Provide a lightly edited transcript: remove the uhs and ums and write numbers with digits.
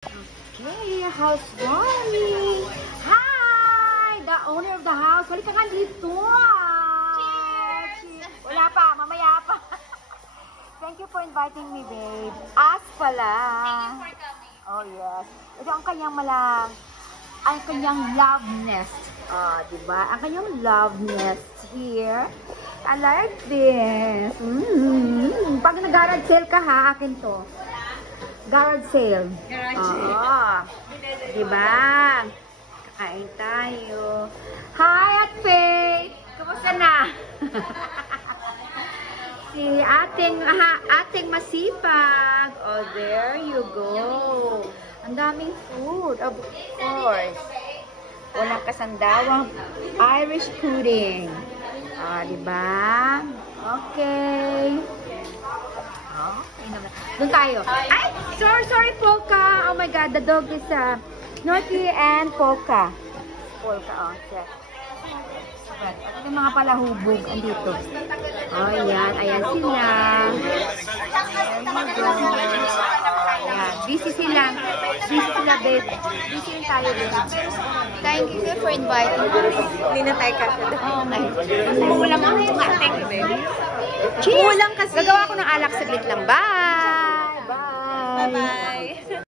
Okay, housewarming. Hi! The owner of the house. Halika ka dito. Cheers! Wala pa, mamaya pa. Thank you for inviting me, babe. As pala. Thank you for coming. Oh, yes. Ito ang kanyang love nest. Diba? Ang kanyang love nest here. I like this. Pag nag-garage sale ka ha, akin to. Garage sale. Oo. Diba? Kakain tayo. Hi, At Faye! Kumusta na? Si ating masipag. Oh, there you go. Ang daming food, of course. Walang kasandawang Irish pudding. Diba? Okay. Okay naman. Doon tayo. Ay! Sorry, Polka. Oh my God, the dog is Norky and Polka. Polka, check. At yung mga palahubog andito. Oh, yan. Ayan sila. Ayan. Busy sila. Babe. Busy rin tayo, babe. Thank you for inviting us. Hindi na tayo kasi. Oh, my. Kulang ako yung thank you, baby. Cheers! Kulang kasi. Gagawa ko ng alak saglit lang. Bye! Bye! Bye-bye.